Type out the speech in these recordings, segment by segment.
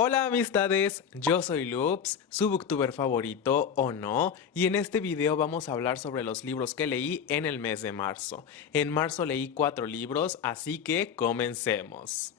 Hola amistades, yo soy Loops, su booktuber favorito o no, y en este video vamos a hablar sobre los libros que leí en el mes de marzo. En marzo leí 4 libros, así que comencemos.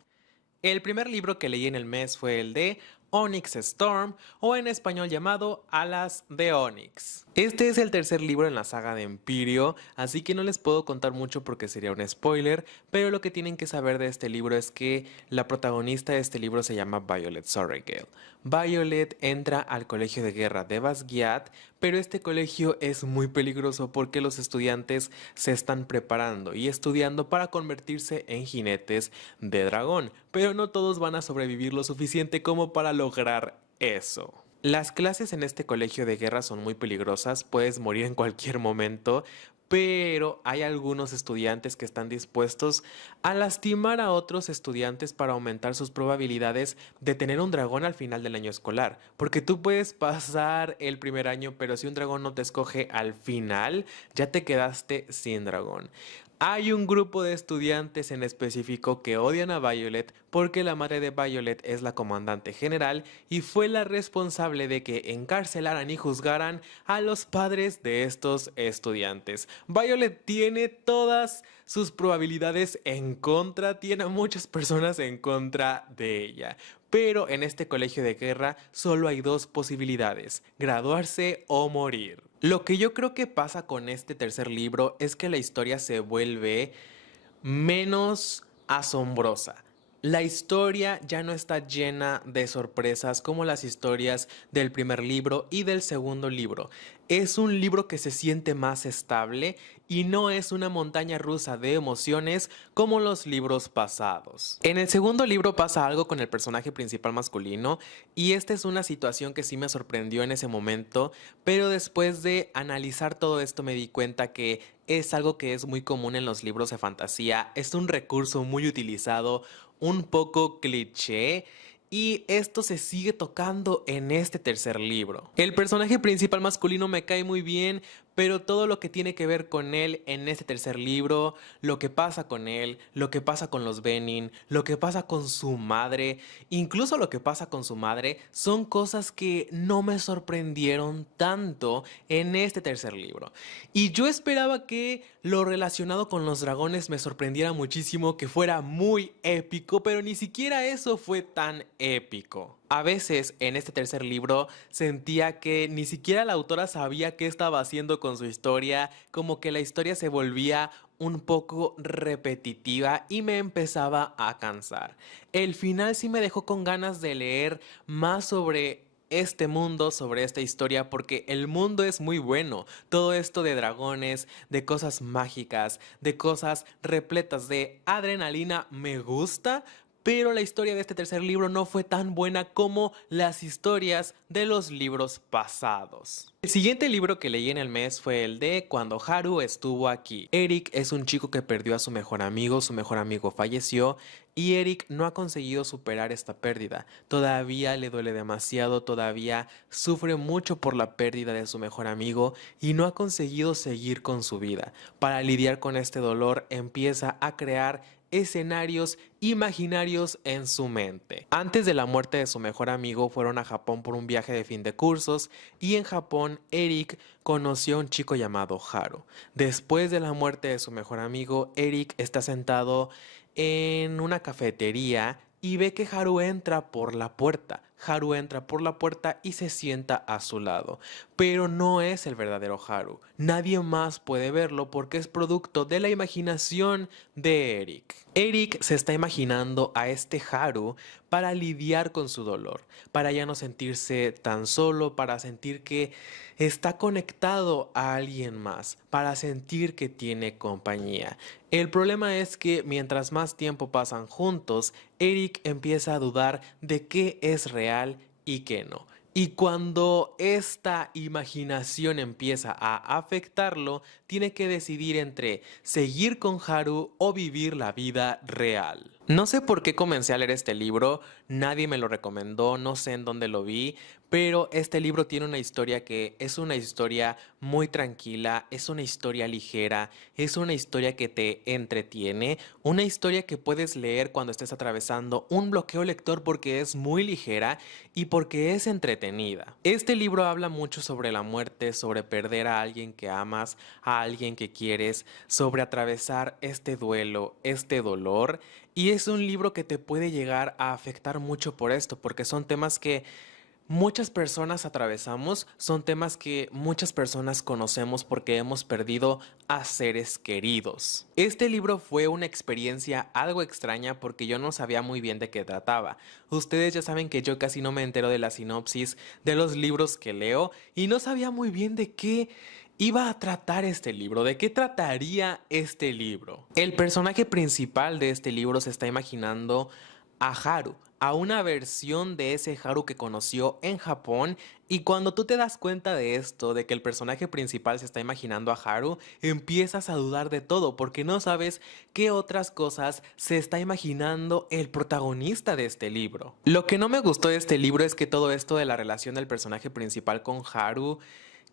El primer libro que leí en el mes fue el de Onyx Storm, o en español llamado Alas de Onyx. Este es el tercer libro en la saga de Empirio, así que no les puedo contar mucho porque sería un spoiler, pero lo que tienen que saber de este libro es que la protagonista de este libro se llama Violet Sorrigale. Violet entra al colegio de guerra de Basgiath, pero este colegio es muy peligroso porque los estudiantes se están preparando y estudiando para convertirse en jinetes de dragón, pero no todos van a sobrevivir lo suficiente como para lograr eso. Las clases en este colegio de guerra son muy peligrosas, puedes morir en cualquier momento, pero hay algunos estudiantes que están dispuestos a lastimar a otros estudiantes para aumentar sus probabilidades de tener un dragón al final del año escolar. Porque tú puedes pasar el primer año, pero si un dragón no te escoge al final, ya te quedaste sin dragón. Hay un grupo de estudiantes en específico que odian a Violet porque la madre de Violet es la comandante general y fue la responsable de que encarcelaran y juzgaran a los padres de estos estudiantes. Violet tiene todas sus probabilidades en contra, tiene a muchas personas en contra de ella. Pero en este colegio de guerra solo hay dos posibilidades, graduarse o morir. Lo que yo creo que pasa con este tercer libro es que la historia se vuelve menos asombrosa. La historia ya no está llena de sorpresas como las historias del primer libro y del segundo libro. Es un libro que se siente más estable y no es una montaña rusa de emociones como los libros pasados. En el segundo libro pasa algo con el personaje principal masculino y esta es una situación que sí me sorprendió en ese momento, pero después de analizar todo esto me di cuenta que es algo que es muy común en los libros de fantasía, es un recurso muy utilizado, un poco cliché, y esto se sigue tocando en este tercer libro. El personaje principal masculino me cae muy bien, pero todo lo que tiene que ver con él en este tercer libro, lo que pasa con él, lo que pasa con los Venin, lo que pasa con su madre, incluso lo que pasa con su madre, son cosas que no me sorprendieron tanto en este tercer libro. Y yo esperaba que lo relacionado con los dragones me sorprendiera muchísimo, que fuera muy épico, pero ni siquiera eso fue tan épico. A veces en este tercer libro sentía que ni siquiera la autora sabía qué estaba haciendo con su historia, como que la historia se volvía un poco repetitiva y me empezaba a cansar. El final sí me dejó con ganas de leer más sobre este mundo, sobre esta historia, porque el mundo es muy bueno. Todo esto de dragones, de cosas mágicas, de cosas repletas de adrenalina me gusta, pero la historia de este tercer libro no fue tan buena como las historias de los libros pasados. El siguiente libro que leí en el mes fue el de Cuando Haru estuvo aquí. Eric es un chico que perdió a su mejor amigo falleció y Eric no ha conseguido superar esta pérdida. Todavía le duele demasiado, todavía sufre mucho por la pérdida de su mejor amigo y no ha conseguido seguir con su vida. Para lidiar con este dolor empieza a crear escenarios imaginarios en su mente. Antes de la muerte de su mejor amigo fueron a Japón por un viaje de fin de cursos y en Japón Eric conoció a un chico llamado Haru. Después de la muerte de su mejor amigo, Eric está sentado en una cafetería y ve que Haru entra por la puerta. Haru entra por la puerta y se sienta a su lado. Pero no es el verdadero Haru. Nadie más puede verlo porque es producto de la imaginación de Eric. Eric se está imaginando a este Haru para lidiar con su dolor, para ya no sentirse tan solo, para sentir que está conectado a alguien más, para sentir que tiene compañía. El problema es que mientras más tiempo pasan juntos, Eric empieza a dudar de qué es real y qué no. Y cuando esta imaginación empieza a afectarlo, tiene que decidir entre seguir con Haru o vivir la vida real. No sé por qué comencé a leer este libro, nadie me lo recomendó, no sé en dónde lo vi, pero este libro tiene una historia que es una historia muy tranquila, es una historia ligera, es una historia que te entretiene, una historia que puedes leer cuando estés atravesando un bloqueo lector porque es muy ligera y porque es entretenida. Este libro habla mucho sobre la muerte, sobre perder a alguien que amas, a alguien que quieres, sobre atravesar este duelo, este dolor. Y es un libro que te puede llegar a afectar mucho por esto, porque son temas que muchas personas atravesamos, son temas que muchas personas conocemos porque hemos perdido a seres queridos. Este libro fue una experiencia algo extraña porque yo no sabía muy bien de qué trataba. Ustedes ya saben que yo casi no me entero de la sinopsis de los libros que leo y no sabía muy bien de qué iba a tratar este libro, de qué trataría este libro. El personaje principal de este libro se está imaginando a Haru, a una versión de ese Haru que conoció en Japón, y cuando tú te das cuenta de esto, de que el personaje principal se está imaginando a Haru, empiezas a dudar de todo porque no sabes qué otras cosas se está imaginando el protagonista de este libro. Lo que no me gustó de este libro es que todo esto de la relación del personaje principal con Haru,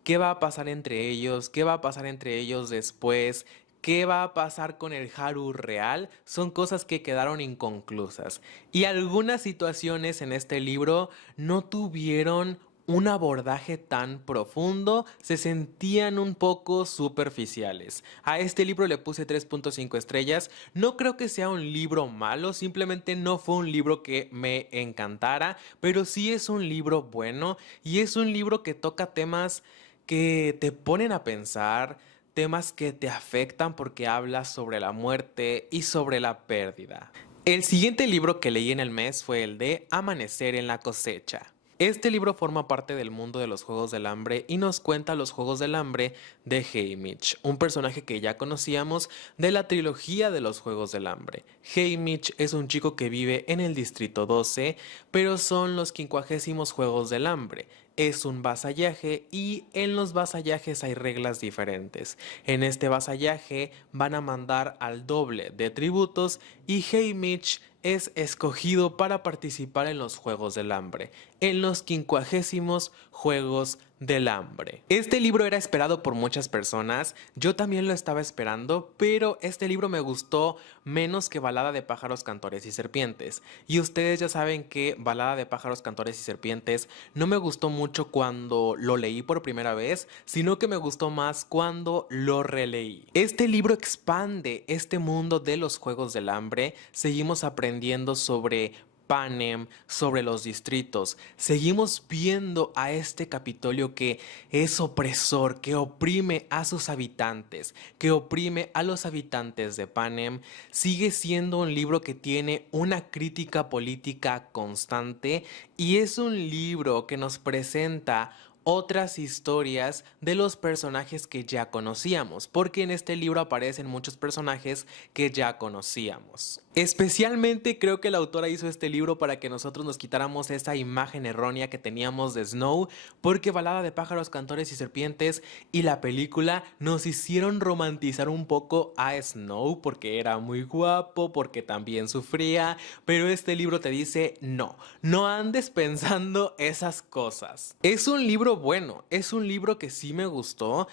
qué va a pasar entre ellos, qué va a pasar entre ellos después, qué va a pasar con el Haru real, son cosas que quedaron inconclusas. Y algunas situaciones en este libro no tuvieron un abordaje tan profundo, se sentían un poco superficiales. A este libro le puse 3.5 estrellas, no creo que sea un libro malo, simplemente no fue un libro que me encantara, pero sí es un libro bueno y es un libro que toca temas que te ponen a pensar, temas que te afectan porque hablas sobre la muerte y sobre la pérdida. El siguiente libro que leí en el mes fue el de Amanecer en la cosecha. Este libro forma parte del mundo de los Juegos del Hambre y nos cuenta los Juegos del Hambre de Haymitch, un personaje que ya conocíamos de la trilogía de los Juegos del Hambre. Haymitch es un chico que vive en el Distrito 12, pero son los 50º Juegos del Hambre. Es un vasallaje y en los vasallajes hay reglas diferentes. En este vasallaje van a mandar al doble de tributos y Haymitch es escogido para participar en los Juegos del Hambre, en los 50º Juegos del Hambre. Este libro era esperado por muchas personas, yo también lo estaba esperando, pero este libro me gustó menos que Balada de pájaros, cantores y serpientes. Y ustedes ya saben que Balada de pájaros, cantores y serpientes no me gustó mucho cuando lo leí por primera vez, sino que me gustó más cuando lo releí. Este libro expande este mundo de los Juegos del Hambre, seguimos aprendiendo sobre Panem, sobre los distritos. Seguimos viendo a este Capitolio que es opresor, que oprime a sus habitantes, que oprime a los habitantes de Panem. Sigue siendo un libro que tiene una crítica política constante y es un libro que nos presenta otras historias de los personajes que ya conocíamos, porque en este libro aparecen muchos personajes que ya conocíamos. Especialmente creo que la autora hizo este libro para que nosotros nos quitáramos esa imagen errónea que teníamos de Snow, porque Balada de pájaros, cantores y serpientes y la película nos hicieron romantizar un poco a Snow porque era muy guapo, porque también sufría, pero este libro te dice no, no andes pensando esas cosas. Es un libro bueno, es un libro que sí me gustó,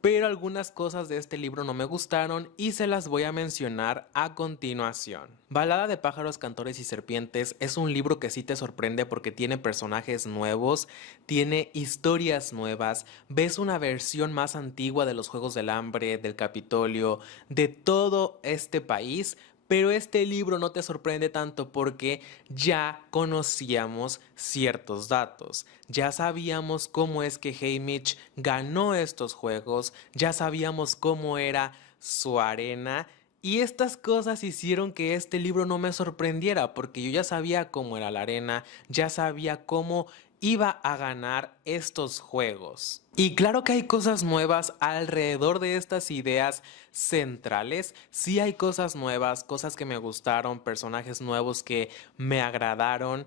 pero algunas cosas de este libro no me gustaron y se las voy a mencionar a continuación. Balada de pájaros, cantores y serpientes es un libro que sí te sorprende porque tiene personajes nuevos, tiene historias nuevas, ves una versión más antigua de los Juegos del Hambre, del Capitolio, de todo este país. Pero este libro no te sorprende tanto porque ya conocíamos ciertos datos. Ya sabíamos cómo es que Haymitch ganó estos juegos, ya sabíamos cómo era su arena. Y estas cosas hicieron que este libro no me sorprendiera porque yo ya sabía cómo era la arena, ya sabía cómo iba a ganar estos juegos. Y claro que hay cosas nuevas alrededor de estas ideas centrales. Sí hay cosas nuevas, cosas que me gustaron, personajes nuevos que me agradaron.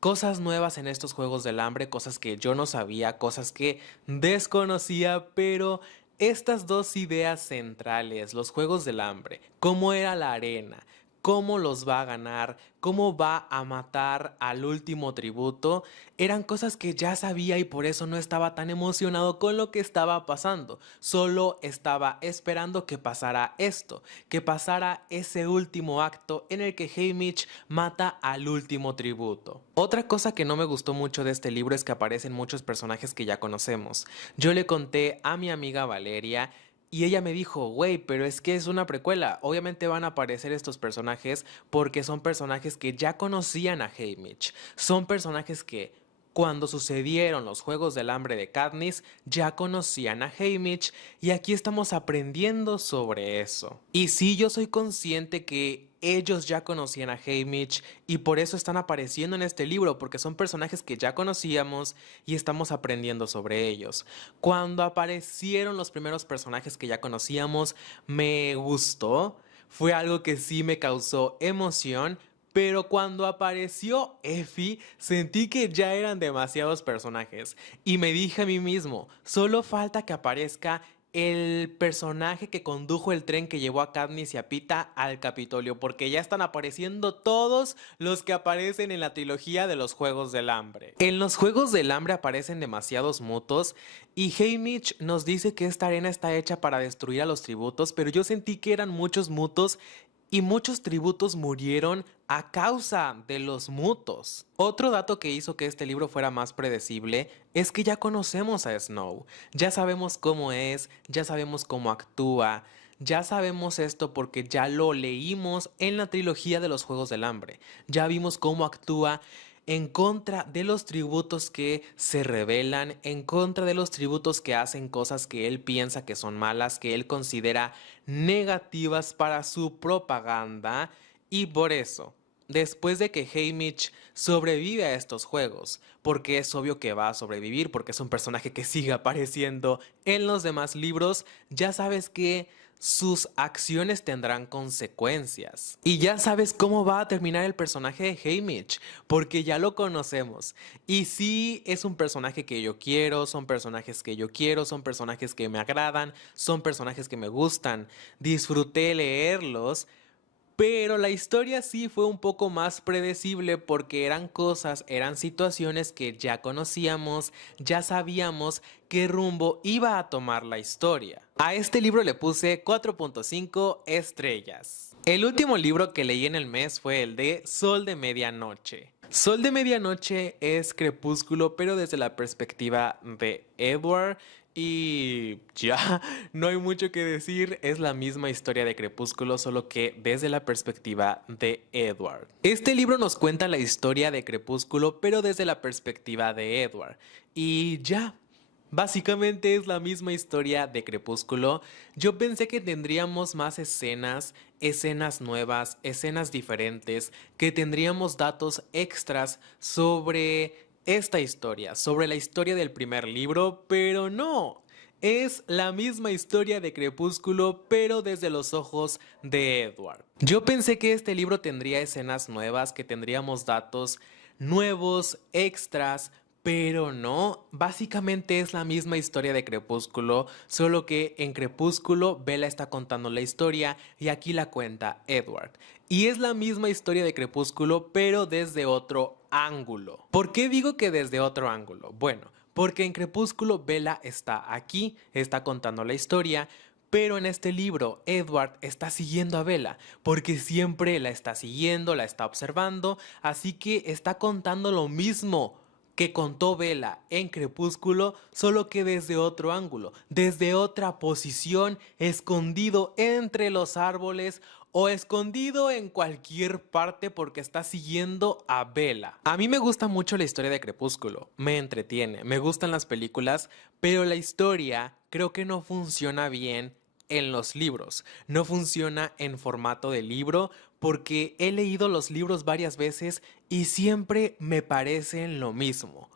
Cosas nuevas en estos Juegos del Hambre, cosas que yo no sabía, cosas que desconocía, pero estas dos ideas centrales, los Juegos del Hambre, cómo era la arena, cómo los va a ganar, cómo va a matar al último tributo, eran cosas que ya sabía y por eso no estaba tan emocionado con lo que estaba pasando. Solo estaba esperando que pasara esto, que pasara ese último acto en el que Haymitch mata al último tributo. Otra cosa que no me gustó mucho de este libro es que aparecen muchos personajes que ya conocemos. Yo le conté a mi amiga Valeria y ella me dijo, güey, pero es que es una precuela. Obviamente van a aparecer estos personajes porque son personajes que ya conocían a Haymitch. Son personajes que cuando sucedieron los Juegos del Hambre de Katniss ya conocían a Haymitch y aquí estamos aprendiendo sobre eso. Y sí, yo soy consciente que ellos ya conocían a Haymitch y por eso están apareciendo en este libro, porque son personajes que ya conocíamos y estamos aprendiendo sobre ellos. Cuando aparecieron los primeros personajes que ya conocíamos, me gustó, fue algo que sí me causó emoción. Pero cuando apareció Effie, sentí que ya eran demasiados personajes y me dije a mí mismo, solo falta que aparezca el personaje que condujo el tren que llevó a Katniss y a Pita al Capitolio, porque ya están apareciendo todos los que aparecen en la trilogía de los Juegos del Hambre. En los Juegos del Hambre aparecen demasiados mutos y Haymitch nos dice que esta arena está hecha para destruir a los tributos, pero yo sentí que eran muchos mutos y muchos tributos murieron a causa de los mutos. Otro dato que hizo que este libro fuera más predecible es que ya conocemos a Snow, ya sabemos cómo es, ya sabemos cómo actúa, ya sabemos esto porque ya lo leímos en la trilogía de los Juegos del Hambre, ya vimos cómo actúa en contra de los tributos que se rebelan, en contra de los tributos que hacen cosas que él piensa que son malas, que él considera negativas para su propaganda. Y por eso, después de que Haymitch sobrevive a estos juegos, porque es obvio que va a sobrevivir, porque es un personaje que sigue apareciendo en los demás libros, ya sabes que sus acciones tendrán consecuencias. Y ya sabes cómo va a terminar el personaje de Haymitch, porque ya lo conocemos. Y sí, es un personaje que yo quiero, son personajes que yo quiero, son personajes que me agradan, son personajes que me gustan. Disfruté leerlos. Pero la historia sí fue un poco más predecible porque eran cosas, eran situaciones que ya conocíamos, ya sabíamos qué rumbo iba a tomar la historia. A este libro le puse 4.5 estrellas. El último libro que leí en el mes fue el de Sol de Medianoche. Sol de Medianoche es Crepúsculo, pero desde la perspectiva de Edward. Y ya, no hay mucho que decir, es la misma historia de Crepúsculo, solo que desde la perspectiva de Edward. Este libro nos cuenta la historia de Crepúsculo, pero desde la perspectiva de Edward. Y ya, básicamente es la misma historia de Crepúsculo. Yo pensé que tendríamos más escenas, escenas nuevas, escenas diferentes, que tendríamos datos extras sobre esta historia, sobre la historia del primer libro, pero no. Es la misma historia de Crepúsculo, pero desde los ojos de Edward. Yo pensé que este libro tendría escenas nuevas, que tendríamos datos nuevos, extras, pero no, básicamente es la misma historia de Crepúsculo, solo que en Crepúsculo Bella está contando la historia y aquí la cuenta Edward. Y es la misma historia de Crepúsculo, pero desde otro ángulo. ¿Por qué digo que desde otro ángulo? Bueno, porque en Crepúsculo Bella está aquí, está contando la historia, pero en este libro, Edward está siguiendo a Bella, porque siempre la está siguiendo, la está observando, así que está contando lo mismo que contó Bella en Crepúsculo, solo que desde otro ángulo, desde otra posición, escondido entre los árboles o escondido en cualquier parte porque está siguiendo a Bella. A mí me gusta mucho la historia de Crepúsculo, me entretiene, me gustan las películas, pero la historia creo que no funciona bien en los libros, no funciona en formato de libro porque he leído los libros varias veces y siempre me parecen lo mismo.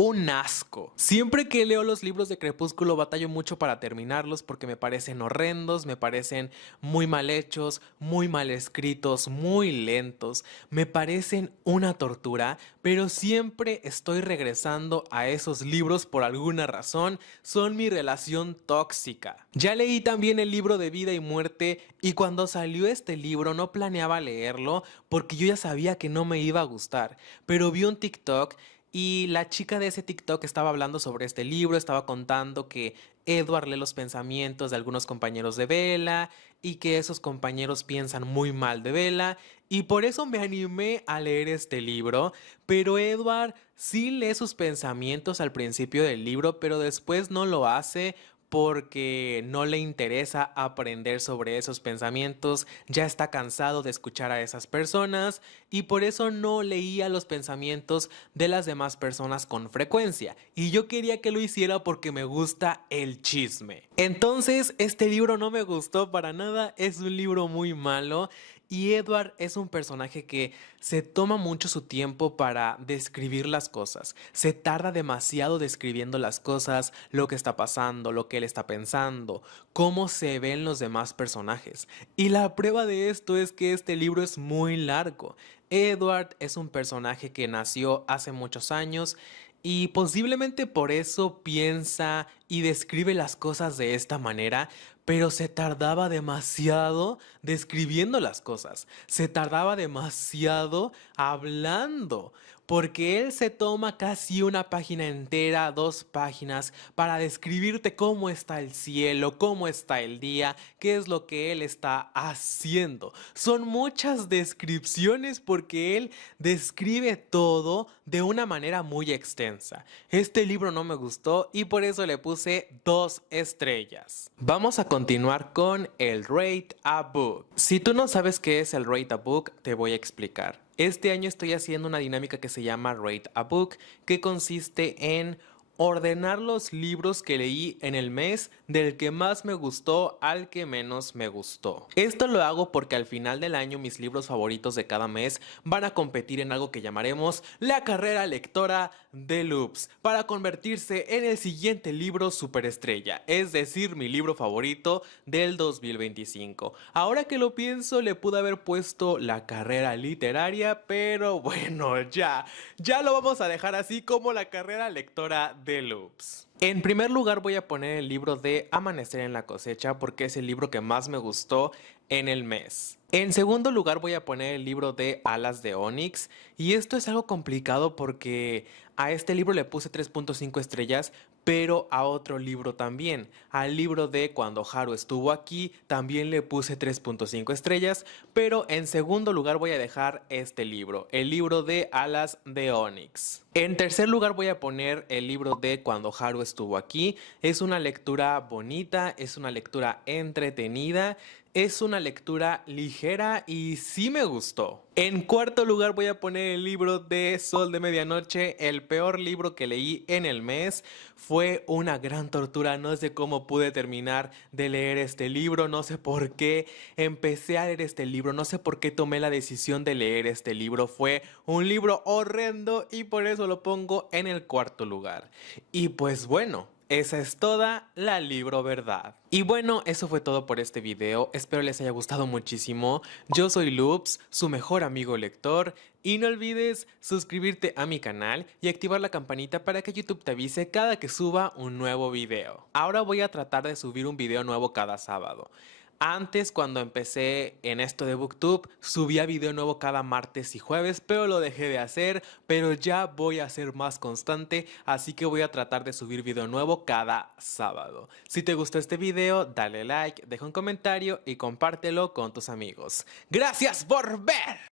un asco. Siempre que leo los libros de Crepúsculo batallo mucho para terminarlos porque me parecen horrendos, me parecen muy mal hechos, muy mal escritos, muy lentos, me parecen una tortura, pero siempre estoy regresando a esos libros por alguna razón, son mi relación tóxica. Ya leí también el libro de Vida y Muerte y cuando salió este libro no planeaba leerlo porque yo ya sabía que no me iba a gustar, pero vi un TikTok y la chica de ese TikTok estaba hablando sobre este libro, estaba contando que Edward lee los pensamientos de algunos compañeros de Bella y que esos compañeros piensan muy mal de Bella y por eso me animé a leer este libro, pero Edward sí lee sus pensamientos al principio del libro, pero después no lo hace porque no le interesa aprender sobre esos pensamientos, ya está cansado de escuchar a esas personas y por eso no leía los pensamientos de las demás personas con frecuencia. Y yo quería que lo hiciera porque me gusta el chisme. Entonces, este libro no me gustó para nada, es un libro muy malo. Y Edward es un personaje que se toma mucho su tiempo para describir las cosas. Se tarda demasiado describiendo las cosas, lo que está pasando, lo que él está pensando, cómo se ven los demás personajes. Y la prueba de esto es que este libro es muy largo. Edward es un personaje que nació hace muchos años y posiblemente por eso piensa y describe las cosas de esta manera, pero se tardaba demasiado describiendo las cosas, se tardaba demasiado hablando, porque él se toma casi una página entera, 2 páginas, para describirte cómo está el cielo, cómo está el día, qué es lo que él está haciendo. Son muchas descripciones porque él describe todo de una manera muy extensa. Este libro no me gustó y por eso le puse 2 estrellas. Vamos a continuar con el Rate a Book. Si tú no sabes qué es el Rate a Book, te voy a explicar. Este año estoy haciendo una dinámica que se llama Rate a Book, que consiste en ordenar los libros que leí en el mes del que más me gustó al que menos me gustó. Esto lo hago porque al final del año mis libros favoritos de cada mes van a competir en algo que llamaremos la carrera lectora de Loops para convertirse en el siguiente libro superestrella, es decir, mi libro favorito del 2025. Ahora que lo pienso, le pude haber puesto la carrera literaria, pero bueno, ya lo vamos a dejar así como la carrera lectora de Loops. En primer lugar voy a poner el libro de Amanecer en la cosecha porque es el libro que más me gustó en el mes. En segundo lugar voy a poner el libro de Alas de Onix y esto es algo complicado porque a este libro le puse 3.5 estrellas, pero a otro libro también. Al libro de Cuando Haru estuvo aquí también le puse 3.5 estrellas, pero en segundo lugar voy a dejar este libro, el libro de Alas de Onix. En tercer lugar voy a poner el libro de Cuando Haru estuvo aquí. Es una lectura bonita, es una lectura entretenida, es una lectura ligera y sí me gustó. En cuarto lugar voy a poner el libro de Sol de Medianoche, el peor libro que leí en el mes. Fue una gran tortura, no sé cómo pude terminar de leer este libro, no sé por qué empecé a leer este libro, no sé por qué tomé la decisión de leer este libro. Fue un libro horrendo y por eso lo pongo en el cuarto lugar. Y pues bueno, esa es toda la libro verdad. Y bueno, eso fue todo por este video, espero les haya gustado muchísimo. Yo soy Loops, su mejor amigo lector, y no olvides suscribirte a mi canal y activar la campanita para que YouTube te avise cada que suba un nuevo video. Ahora voy a tratar de subir un video nuevo cada sábado. Antes, cuando empecé en esto de BookTube, subía video nuevo cada martes y jueves, pero lo dejé de hacer, pero ya voy a ser más constante, así que voy a tratar de subir video nuevo cada sábado. Si te gustó este video, dale like, deja un comentario y compártelo con tus amigos. ¡Gracias por ver!